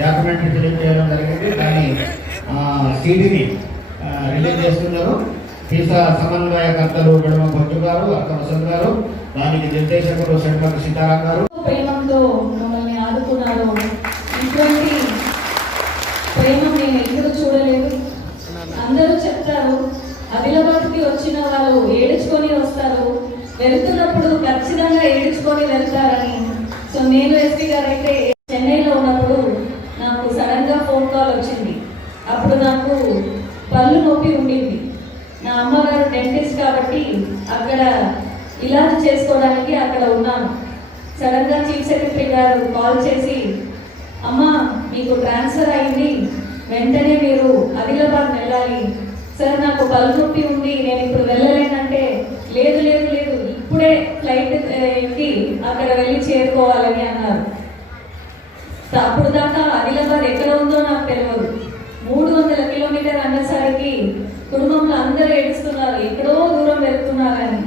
Documentary film చేయడం జరిగింది. దాన్ని సీడీని రిలీజ్ చేస్తున్నారు. పీసా సమన్వయకర్తలు విడమ బొజ్జు గారు, అక్క వసంత్ గారు, దానికి నిర్దేశకులు శంకర్ సీతారాం గారు. ప్రేమంతో మమ్మల్ని ఆదుకున్నారు. ఇటువంటి ప్రేమ నేను ఎప్పుడు చూడలేదు. అందరూ చెప్తారు ఆదిలాబాద్కి వచ్చిన వాళ్ళు ఏడుచుకొని వస్తారు, వెళ్తున్నప్పుడు ఖచ్చితంగా ఏడుచుకొని వెళ్తారని. సో నేను ఎస్పీ గారు అయితే చెన్నైలో ఉన్నప్పుడు నాకు సడన్గా ఫోన్ కాల్ వచ్చింది. అప్పుడు నాకు పళ్ళు నొప్పి ఉండింది. నా అమ్మగారు డెంటిస్ట్ కాబట్టి అక్కడ ఇలాజ్ చేసుకోవడానికి అక్కడ ఉన్నాను. సడన్గా చీఫ్ సెక్రటరీ గారు కాల్ చేసి, అమ్మ మీకు ట్రాన్స్ఫర్ అయింది, వెంటనే మీరు ఆదిలాబాద్ వెళ్ళాలి. సార్ నాకు పళ్ళు నొప్పి ఉంది, నేను ఇప్పుడు వెళ్ళలేనంటే, లేదు లేదు లేదు ఇప్పుడే ఫ్లైట్ ఎక్కి అక్కడ వెళ్ళి చేరుకోవాలని అన్నారు. అప్పుడు దాకా ఆదిలాబాద్ ఎక్కడ ఉందో నాకు తెలియదు. 300 కిలోమీటర్ అన్నసరికి కుటుంబంలో అందరూ ఏడుస్తున్నారు, ఎక్కడో దూరం వెళ్తున్నారని.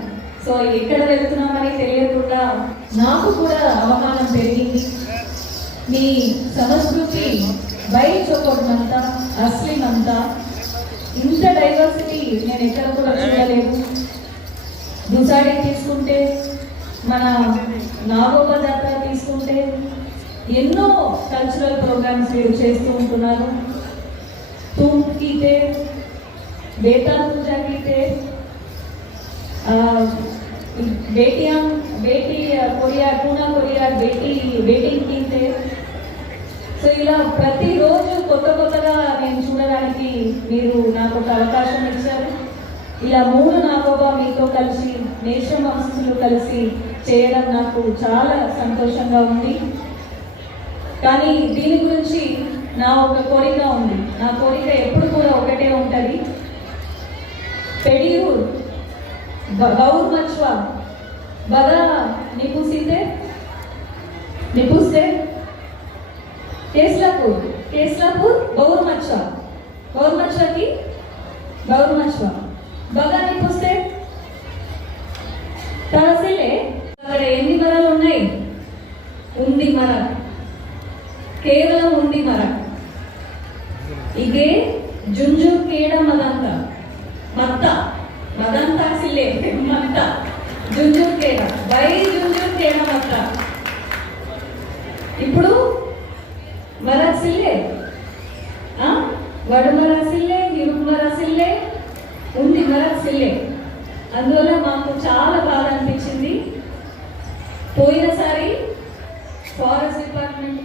సో ఎక్కడ వెళ్తున్నామని తెలియకుండా నాకు కూడా అవమానం పెరిగింది. మీ సంస్కృతి వైచోకోటమంతా అస్లిమంతా ఇంత డైవర్సిటీ నేను ఎక్కడ కూడా చూడలేదు. దుసాడి తీసుకుంటే, మన నాగోబా జాతర తీసుకుంటే ఎన్నో కల్చరల్ ప్రోగ్రామ్స్ మీరు చేస్తూ ఉంటున్నారు. तुम कीते बेटा पूजा कीते बेटियां बेटी कोरिया पूना कोरिया बेटी वेटिंग कीते. సో ఇలా ప్రతిరోజు కొత్త కొత్తగా నేను చూడడానికి మీరు నాకు ఒక అవకాశం ఇచ్చారు. ఇలా 3 నాగోబా మీతో కలిసి నేషం వంశస్థులు కలిసి చేయడం నాకు చాలా సంతోషంగా ఉంది. కానీ దీని గురించి నా ఒక కోరిక ఉంది. నా కోరిక ఎప్పుడు కూడా ఒకటే ఉంటుంది. పెడియూర్ గౌర్ మచ్వా బగా నిపుసితే కేస్లాపూర్ గౌర్ మచ్వాకి గౌర్ మచ్వా బగా నిపుస్తే తహసీలే. అక్కడ ఎన్ని మరాలు ఉన్నాయి? ఉంది మర, కేవలం ఉంది మర. ఇదే జుంజూర్ కేడ మదంత సిల్లే మత్త జుంజూర్ కేడ బై జుంజూర్ కేడ మత్త. ఇప్పుడు మరా సిల్లే, వడమర సిల్లే, ఇరుమర సిల్లే, ఉంది మర సిల్లే. అందువల్ల మాకు చాలా బాధ అనిపించింది. పోయినసారి ఫారెస్ట్ డిపార్ట్మెంట్